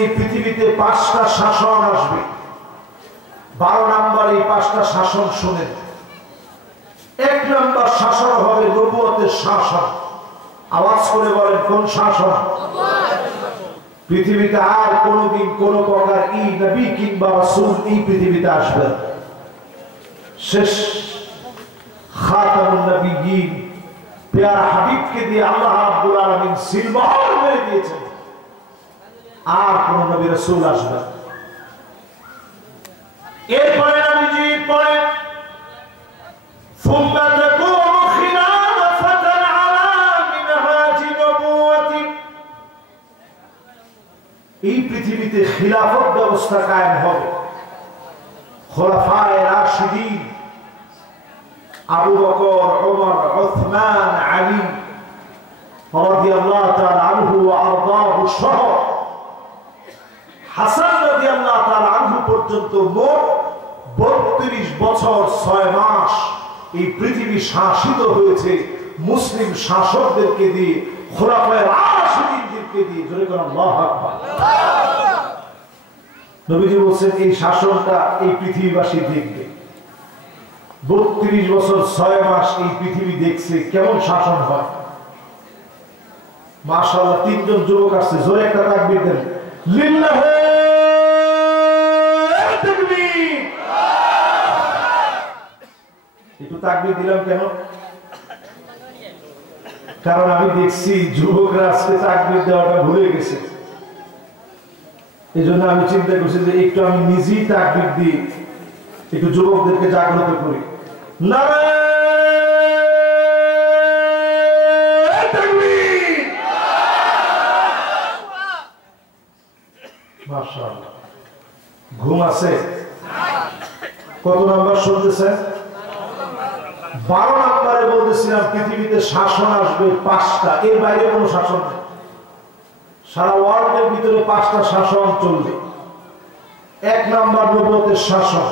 এই পৃথিবীতে 5টা শাসন আসবে। 12 নম্বর এই 5টা শাসন শুনেন। 1 নম্বর শাসন হবে নবুয়তের শাসন। আওয়াজ করে বলেন কোন শাসন? পৃথিবীতে আর কোনদিন কোন প্রকার নবী কিংবা রাসূল এই পৃথিবীতে আসবে না। শেষ খাতামুন নবিয়্যিন প্যারা হাবিবকে দিয়ে আল্লাহ রাব্বুল আলামিন সিলমোহর মেরে দিয়েছেন। আর কোন নবী রাসূল আসবে না। এরপরে নবীজি পরে সুম্মা তাকুনু খিলাফাতান আলা মিনহাজি নবুওয়াতি, এই পৃথিবীতে খিলাফত ব্যবস্থা কায়েম হবে। খোলাফায়ে রাশিদিন আবু বকর, ওমর, উসমান, আলী রাদিয়াল্লাহু তাআলা আনহু ওয়া আরদাহু সহ হাসান রাদিয়াল্লাহু তাআলা আনহু পর্যন্ত মোট 32 বছর 6 মাস এই পৃথিবী শাসিত হয়েছে মুসলিম শাসকদেরকে দিয়ে, খোলাফায়ে রাশিদিনদেরকে দিয়ে। জোরে করে আল্লাহু আকবার। নবীজি বলেন এই শাসনটা এই পৃথিবীবাসী দেখবে। 32 বছর 6 মাস এই পৃথিবী দেখছে কেমন শাসন হয়। মাশাআল্লাহ, 3 জন যুবক আসছে, জোরে একটা তাকবীর দেন। লিল্লাহি তাকবীর। একটু তাকবীর দিলাম কেন? কারণ আমি দেখছি যুবকরা আজকে তাকবীর দেওয়াটা ভুলে গেছে। এই জন্য আমি চিন্তা করছি যে একটু আমি নিজেই তাকবীর দিই, একটু যুবকদেরকে জাগ্রত করি। নারায়ে তাকবীর। মাশাআল্লাহ। ঘুম আছে? কত নাম্বার শুনতেছেন? 12 নম্বরে বলতেছিলাম পৃথিবীতে শাসন আসবে 5টা, এর বাইরে কোনো শাসন নেই। সারা ওয়ার্ল্ডের ভিতরে 5টা শাসন চলবে। 1 নম্বর নবুয়তের শাসন,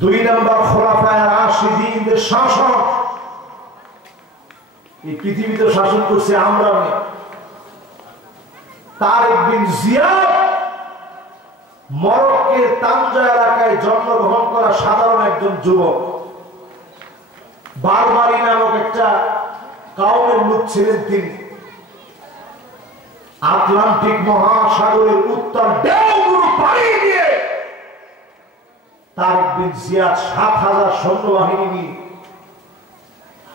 2 নম্বর খোলাফায়ে রাশিদিনদের শাসন। এই পৃথিবীতে শাসন করছে আমরা। তারেক বিন জিয়াদ মরক্কোর তানজা এলাকায় জন্মগ্রহণ করা সাধারণ একজন যুবক। বারবারি নামক একটা কওমের লোক ছিলেন তিনি। আটলান্টিক মহাসাগরের উত্তর ঢেউগুলো পাড়ি দিয়ে তারেক বিন জিয়াদ 7000 সৈন্যবাহিনী নিয়ে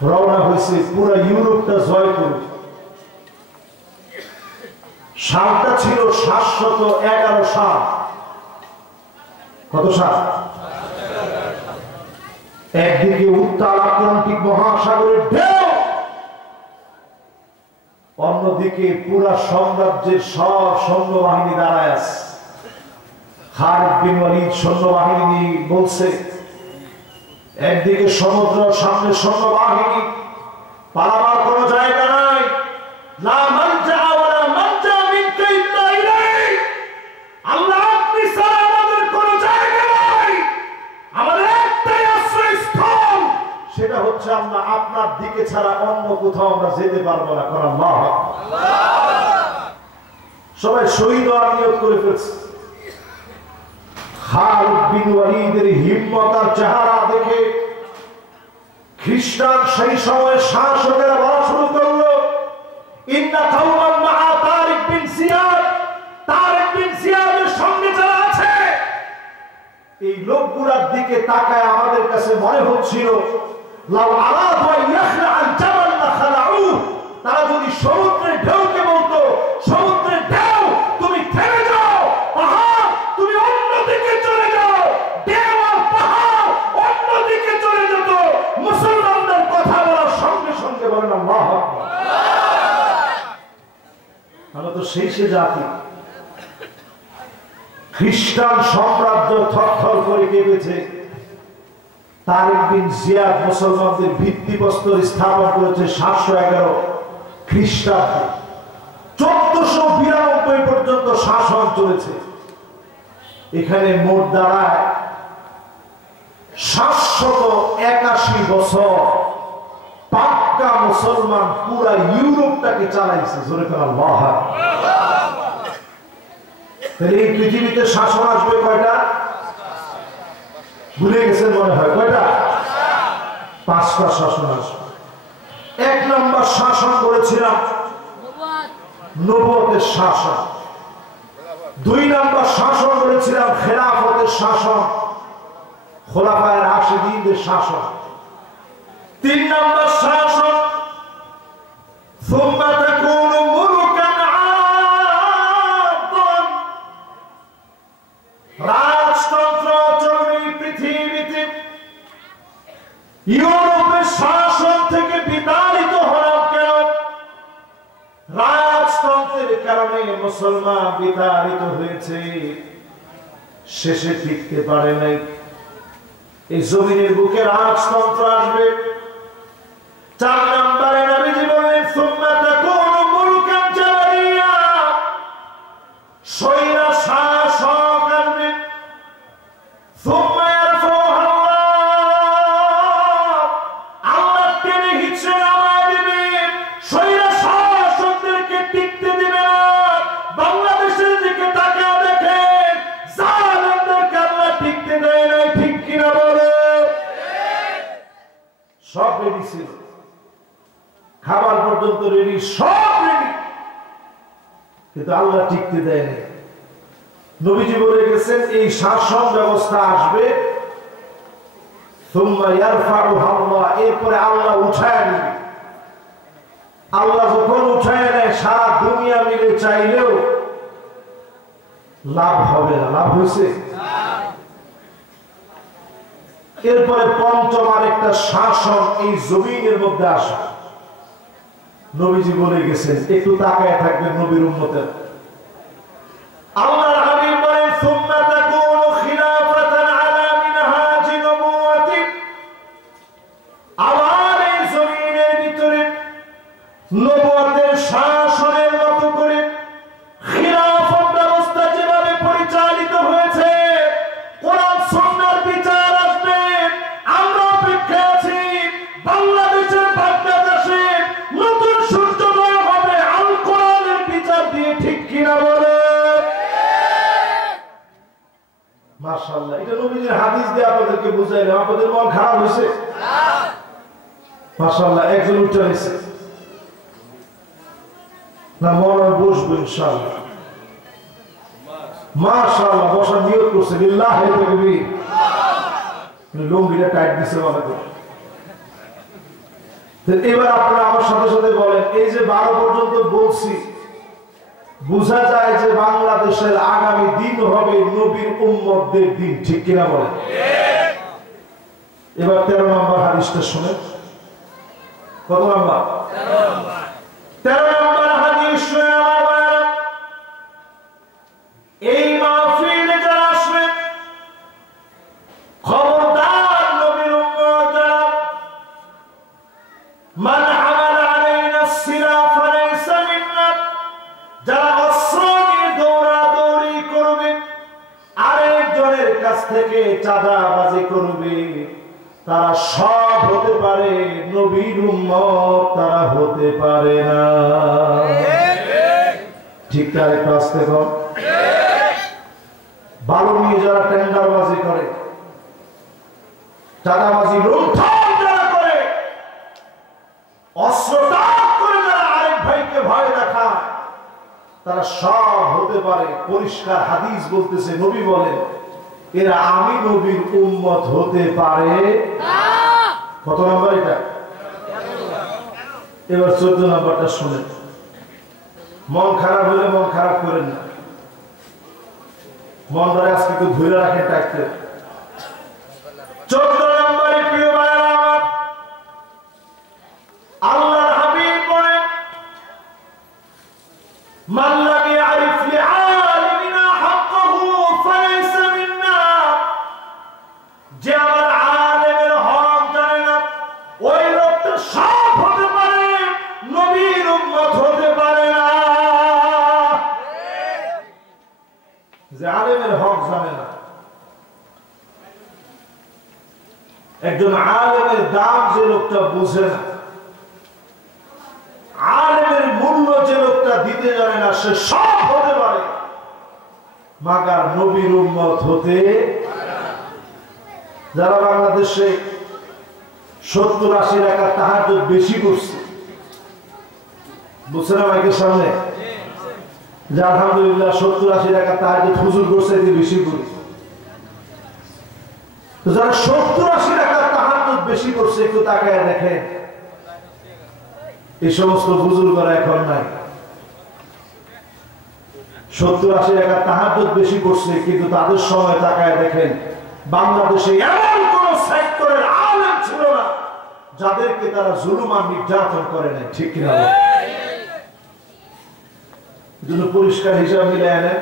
রওনা হয়েছে পুরো ইউরোপটা জয় করতে। সালটা ছিল 711 সাল। কত সাল? একদিকে উত্তাল আটলান্টিক মহাসাগরের ঢেউ, অন্যদিকে পুরা সাম্রাজ্যের সব সৈন্যবাহিনী দাঁড়ায় আছে। খালিদ বিন ওয়ালিদ সৈন্যবাহিনী নিয়ে বলছে, একদিকে সমুদ্র, সামনে সৈন্যবাহিনী, পালাবার কোনো জায়গা নাই। লা মালজা ওয়ালা মানজা মিনকা ইল্লা ইলাইহি। আল্লাহ আপনি ছাড়া আমাদের কোনো জায়গা নাই, আমাদের একটাই আশ্রয়স্থল, সেটা হচ্ছে আল্লাহ আপনার দিকে ছাড়া অন্য কোথাও আমরা যেতে পারবো না। কারণ আল্লাহ সবাই শহীদ হওয়ার নিয়ত করে ফেলছে। খালিদ বিন ওয়ালিদের হিম্মত আর চেহারা দেখে খ্রিস্টান সেই সময় শাসকেরা বলা শুরু করলো, ইন্না কাওমান মাআ তারিক বিন জিয়াদ। তারিক বিন জিয়াদের সঙ্গে যারা আছে এই লোকগুলোর দিকে তাকায় আমাদের কাছে মনে হচ্ছিল লাউ আরাদু আন ইয়াখলাআল জাবাল লাখালাউ। তারা যদি সমুদ্রের ঢেউকে বলতো, সমুদ্রের ঢেউ তুমি থেমে যাও, পাহাড় তুমি অন্যদিকে চলে যাও, ঢেউ আর পাহাড় অন্যদিকে চলে যেত, মুসলমানদের কথা বলার সঙ্গে সঙ্গে বলেন আল্লাহু আকবার। আমরা তো সেই সে জাতি। খ্রিস্টান সাম্রাজ্য থরথর করে কেঁপেছে। তারিক বিন জিয়াদ মুসলমানদের ভিত্তিপ্রস্তর স্থাপন করেছে 711 খ্রিস্টাব্দে। 1492 পর্যন্ত শাসন চলেছে। এখানে মোট দাঁড়ায় 781 বছর পাক্কা মুসলমান পুরা ইউরোপটাকে চালাইছে। জোরে করে আল্লাহু আকবার। তাহলে এই পৃথিবীতে শাসন আসবে কয়টা? ভুলে গেছেন মনে হয়, কয়টা? 5টা শাসন আসবে। 1 নম্বর শাসন করেছিলাম নবুয়তের শাসন, 2 নম্বর শাসন করেছিলাম খেলাফতের শাসন, খোলাফায়ে রাশিদীনদের শাসন, 3 নম্বর শাসন ثم تكون ملكا عاضا, রাজতন্ত্র চলবে পৃথিবীতে। ইউরোপের শাসন থেকে বিতাড়িত হওয়ার কেন? রাজতন্ত্রের কারণে মুসলমান বিতাড়িত হয়েছে, শেষে টিকতে পারে নাই। এই জমিনের বুকে রাজতন্ত্র আসবে। 4 নম্বরে নবীজি বলেন সুম্মা তাকুনু মুলকান জাবারিয়া, স্বৈরা শাসক আসবে। সুম্মা ইয়ারফাউহু আল্লাহ, আল্লাহ টেনে হিচড়ে নামায় দিবেন, স্বৈরা শাসকদেরকে টিকতে দিবে না। বাংলাদেশের দিকে তাকিয়ে দেখেন, জালেমদেরকে আল্লাহ টিকতে দেয় নাই, ঠিক কিনা বলে? সব রেডি ছিল, খাবার পর্যন্ত রেডি, সব রেডি, কিন্তু আল্লাহ টিকতে দেয়নি। নবীজি বলে গেছেন এই শাসন ব্যবস্থা আসবে, সুম্মা ইয়ারফাউহু আল্লাহ, এরপরে আল্লাহ উঠায় নেবে। আল্লাহ যখন উঠায় নেয়, সারা দুনিয়া মিলে চাইলেও লাভ হবে না। লাভ হয়েছে? এরপরে 5ম আরেকটা শাসন এই জমিনের মধ্যে আসে। নবীজি বলে গেছেন, একটু তাকায় থাকবেন নবীর উম্মতের। আল্লাহর হাবিব বলেন সুম্মা তাকুনু খিলাফাতান আলা মিনহাজি নবুওয়াতি, আবার এই জমিনের ভিতরে নবুয়তের শাসনের মতো করে খিলাফত ব্যবস্থা যেভাবে পরিচালিত হয়েছে, কোরআন সুন্নাহর বিচার আসবে। আমরা অপেক্ষায় আছি, বাংলাদেশের বাংলাদেশে নতুন সূর্যোদয় হবে আল কোরআনের বিচার দিয়ে, ঠিক কিনা বলে? মাশাআল্লাহ, এটা নবীজির হাদিস দিয়ে আপনাদেরকে বুঝাইলাম। আপনাদের মন খারাপ হয়েছে? মাশাআল্লাহ, একজন উঠে এসেছে না, মনে বসবো ইনশাআল্লাহ। মাশাআল্লাহ, বসার নিয়ত করছে, লিল্লাহি তাকবীর। লুঙ্গিটা টাইট দিছে মনে করে। এবার আপনারা আমার সাথে সাথে বলেন, এই যে 12 পর্যন্ত বলছি, বোঝা যায় যে বাংলাদেশের আগামী দিন হবে নবীর উম্মতদের দিন, ঠিক কিনা বলেন? এবার 13 নম্বর হাদিসটা শুনেন। কত নম্বর? 13 নম্বর হাদিস শুনে আমার ভাইরা, এই মাহফিলে যারা আসবেন, খবরদার নবীর উম্মত যারা, মান হামালা আলাইনা সিলাহ ফালাইসা মিন্না, যারা অস্ত্র নিয়ে দৌড়াদৌড়ি করবে, আরেকজনের কাছ থেকে চাঁদাবাজি করবে, তারা সব হতে পারে, নবীর উম্মত তারা হতে পারে না। ঠিক তার একটু আসতে কম। বালু নিয়ে যারা টেন্ডারবাজি করে, চাঁদাবাজি লুণ্ঠন যারা করে, অস্ত্র তাক করে যারা আরেক ভাইকে ভয় দেখায়, তারা সব হতে পারে। পরিষ্কার হাদিস বলতেছে, নবী বলেন এরা আমি নবীর উম্মত হতে পারে না। কত নম্বর এটা? এবার 14 নম্বরটা শুনেন। মন খারাপ হলে মন খারাপ করেন না, মন ধরে আজকে একটু ধরে রাখেন টাকতে। 14 নম্বরে প্রিয় ভাইরা আমার, আল্লাহর হাবিব বলেন মান লাম ইয়ারিফ লিআলিমিনা হাক্কাহু ফালাইসা মিন্না, যে আমার আলেমের হক জানে না, ওই লোকটা সব হতে পারে, নবীর উম্মত হতে পারে না। যে আলেমের হক জানে না, একজন আলেমের দাম যে লোকটা বুঝে না, আলেমের মূল্য যে লোকটা দিতে জানে না, সে সব হতে পারে, মাগার নবীর উম্মত হতে। যারা বাংলাদেশে 70-80 রাকাত তাহাজ্জুদ বেশি করছে, বুঝছেন আমাকে সামনে যে আলহামদুলিল্লাহ 70-80 রাকাত তাহাজ্জুদ হুজুর করছে এতে বেশি করি। তো যারা 70-80 রাকাত তাহাজ্জুদ বেশি করছে একটু তাকায় দেখেন, এই সমস্ত বুজুর্গরা এখন নাই। 70-80 রাকাত তাহাজ্জুদ বেশি করছে, কিন্তু তাদের সময় তাকায় দেখেন বাংলাদেশে এমন কোন সেক্টরের আলেম ছিল না যাদেরকে তারা জুলুম আর নির্যাতন করে নাই, ঠিক কিনা? জন্য পরিষ্কার হিসাব মিলে আনে।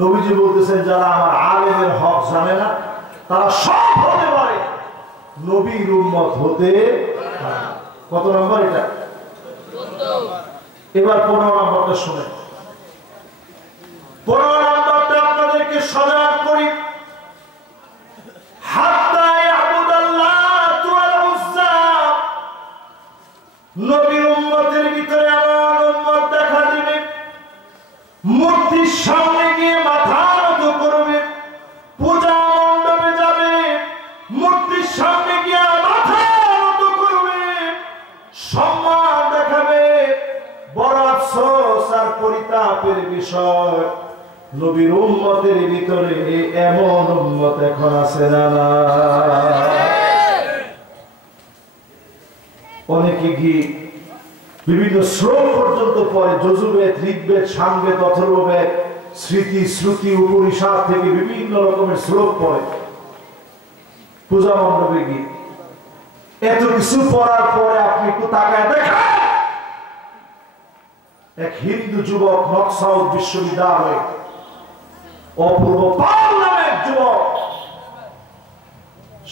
নবীজি বলতেছেন যারা আমার আলেমের হক জানে না তারা সব হতে পারে, নবীর উম্মত হতে। কত নম্বর এটা? এবার 15 নম্বরটা শুনে। 15 নম্বরটা আপনাদেরকে সজাগ করি। নবীর উম্মতের ভিতরে এমন উম্মত দেখা দিবে মূর্তির সামনে গিয়ে মাথা নত করবে, পূজা মণ্ডপে যাবে, মূর্তির সামনে গিয়ে মাথা নত করবে, সম্মান দেখাবে। বড় আফসোস আর পরিতাপের বিষয়, নবীর উম্মতের ভিতরে এমন উম্মত এখন আছে না? অনেকে গিয়ে বিভিন্ন শ্লোক পর্যন্ত পড়ে, যজুর্বেদ, ঋগ্বেদ, সামবেদ, অথর্ববেদ, স্মৃতি, শ্রুতি, উপনিষদ থেকে বিভিন্ন রকমের শ্লোক পড়ে পূজা মণ্ডপে গিয়ে। এত কিছু পড়ার পরে আপনি একটু তাকায় দেখেন, এক হিন্দু যুবক নকসাউদ বিশ্ববিদ্যালয়ে অপূর্ব পাল নামের যুবক,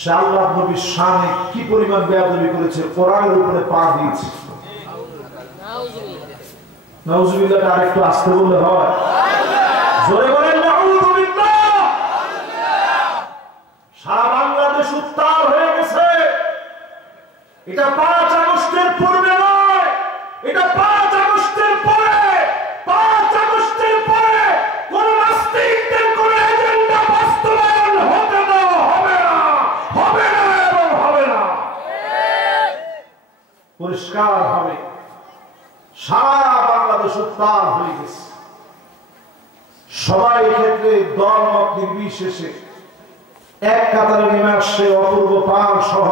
সে আল্লাহ নবীর শানে কি পরিমাণ বেয়াদবি করেছে, কোরআনের উপরে পা দিয়েছে। নাউজুবিল্লাহ। আরেকটু আসতে বললে হয়, জোরে বলেন নাউজুবিল্লাহ। সারা বাংলাদেশ উত্তাল হয়ে গেছে। এটা 5 আগস্টের পূর্বে নয়, এটা 5 আগস্টের পরে। 5 আগস্টের পরে কোন নাস্তিকদের কোন এজেন্ডা বাস্তবায়ন হতে দেওয়া হবে না, হবে না এবং হবে না। পরিষ্কার হবে। সারা বাংলাদেশ উত্তাল হয়ে গেছে। সবাই ক্ষেত্রে দল মত নির্বিশেষে এক কাতারে নেমে আসছে। অপূর্ব পাল সহ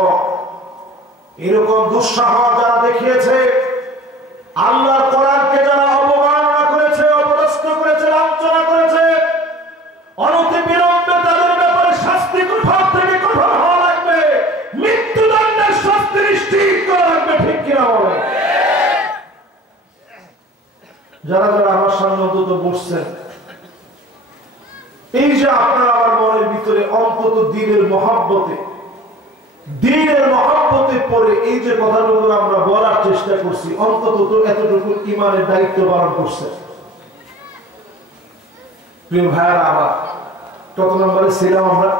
এরকম দুঃসাহস যারা দেখিয়েছে, আল্লাহর কোরআনকে যারা অবমাননা করেছে, অপদস্থ করেছে, লাঞ্ছনা করেছে, অনতিবিলম্বে তাদের ব্যাপারে শাস্তি কঠোর থেকে কঠোর হওয়া লাগবে। মৃত্যুদণ্ডের শাস্তি নিশ্চিত করা লাগবে, ঠিক কিনা বলে? যারা যারা আমার সামনে অন্তত বসছেন, এই যে আপনারা আমার মনের ভিতরে অন্তত দ্বীনের মহব্বতে পড়ে এই যে কথাটুকু আমরা বলার চেষ্টা করছি, অন্তত তো এতটুকু ইমানের দায়িত্ব পালন করছে। প্রিয় ভাইয়ারা আমার, কত নম্বরে ছিলাম আমরা?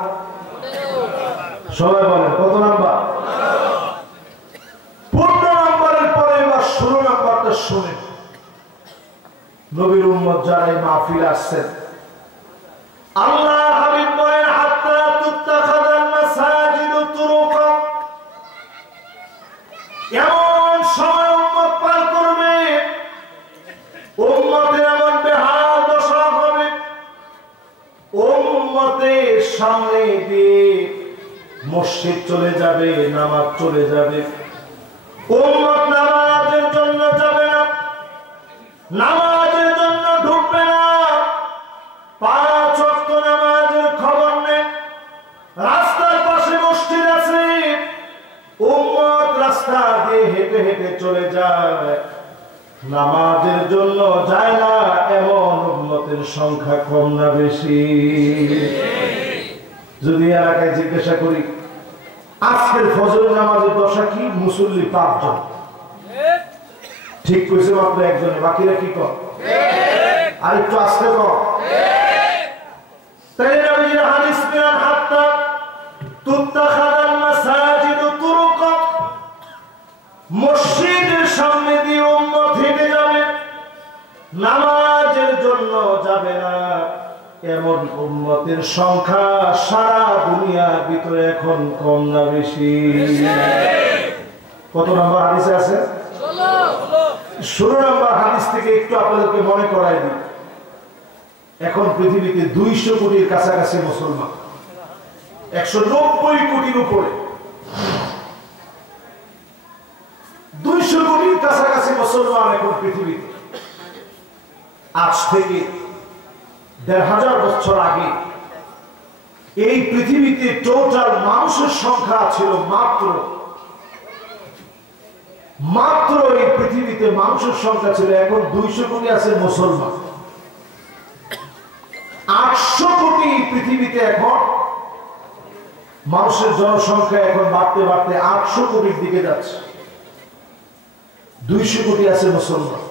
সবাই বলেন কত নাম্বার? 15 নম্বরের পরে এবার 16 নম্বরটা শুনে। নবীর উম্মত যারা এই মাহফিলে আসছেন, আল্লাহ হাবিব বলেন হাত্তা তুত্তাখাযাল মাসাজিদু তুরুকা। এমন সময় উম্মত পার করবে, উম্মতের এমন বেহাল দশা হবে, উম্মতের সামনে দিয়ে মসজিদ চলে যাবে, নামাজ চলে যাবে, উম্মত নামাজের জন্য যাবে না, নামাজের জন্য ঢুকবে না, 5 ওয়াক্ত নামাজের খবর নেই। রাস্তার পাশে মসজিদ আছে, উম্মত রাস্তা দিয়ে হেঁটে হেঁটে চলে যায়, নামাজের জন্য যায় না। এমন উম্মতের সংখ্যা কম না বেশি? যদি এলাকায় জিজ্ঞাসা করি আজকের ফজরের নামাজের দশা কি, মুসল্লি 5 জন, ঠিক কইছে মাত্র একজনে, বাকিরা কি কর? আর একটু আসতে কর। তাই নবীর হাদিস বের হাত্তা তুত্তাখাযাল মাসাজিদু তুরুকা। মসজিদের সামনে দিয়ে উম্মত হেঁটে যাবে, নামাজের জন্য যাবে না এমন উম্মতের সংখ্যা সারা দুনিয়ার ভিতরে এখন কম না বেশি? কত নম্বর হাদিসে আছে? 16 নম্বর হাদিস থেকে একটু আপনাদেরকে মনে করাই দিই। এখন পৃথিবীতে 200 কোটির কাছাকাছি মুসলমান, 190 কোটির উপরে, 200 কোটির কাছাকাছি মুসলমান এখন পৃথিবীতে। আজ থেকে 1500 বছর আগে এই পৃথিবীতে টোটাল মানুষের সংখ্যা ছিল মাত্র এই পৃথিবীতে মানুষের সংখ্যা ছিল, এখন 200 কোটি আছে মুসলমান। 800 কোটি পৃথিবীতে এখন মানুষের জনসংখ্যা এখন বাড়তে বাড়তে 800 কোটির দিকে যাচ্ছে। 200 কোটি আছে মুসলমান,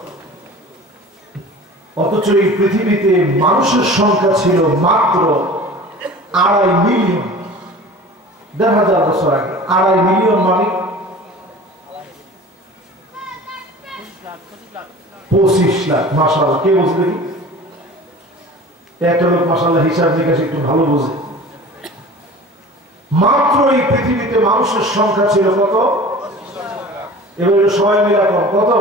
অথচ এই পৃথিবীতে মানুষের সংখ্যা ছিল মাত্র 2.5 মিলিয়ন। 1500 বছর আগে 2.5 মিলিয়ন মানে 25 লাখ। মাশাআল্লাহ, কে বলছে দেখি? একটা লোক মাশাআল্লাহ হিসাব নিকাশ একটু ভালো বোঝে। মাত্র এই পৃথিবীতে মানুষের সংখ্যা ছিল কত? এবার সবাই মিলে কত?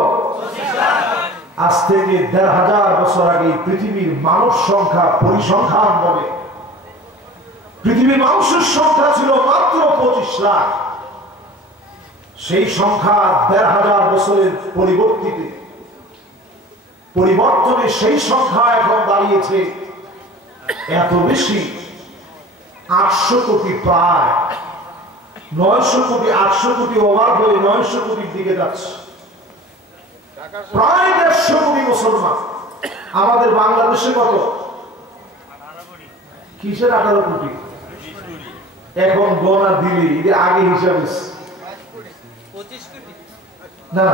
আজ থেকে 1500 বছর আগে পৃথিবীর মানব সংখ্যা পরিসংখ্যান বলে পৃথিবীর মানুষের সংখ্যা ছিল মাত্র 25 লাখ। সেই সংখ্যা 1500 বছরের পরিবর্তনে সেই সংখ্যা এখন দাঁড়িয়েছে এত বেশি, 800 কোটি, প্রায় 900 কোটি, 800 কোটি ওভার হয়ে 900 কোটির দিকে যাচ্ছে। প্রায় 150 কোটি মুসলমান। আমাদের বাংলাদেশে কত? কিসের 18 কোটি? এখন গণনা দিলি এটা আগে হিসাব না,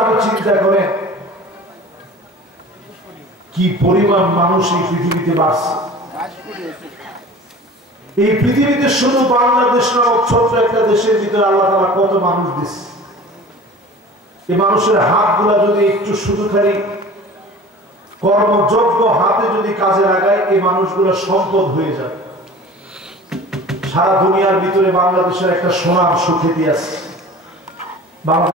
আপনি চিন্তা করেন কি পরিমাণ মানুষ এই পৃথিবীতে বাঁচছে। এই পৃথিবীতে শুধু বাংলাদেশ নামক ছোট্ট একটা দেশের ভিতরে আল্লাহ তাআলা কত মানুষ দিচ্ছে। এই মানুষের হাতগুলা যদি একটু শুধু খালি কর্মযোগ্য হাতে যদি কাজে লাগায়, এই মানুষগুলো সম্পদ হয়ে যায়। সারা দুনিয়ার ভিতরে বাংলাদেশের একটা সুনাম সুখ্যাতি আছে।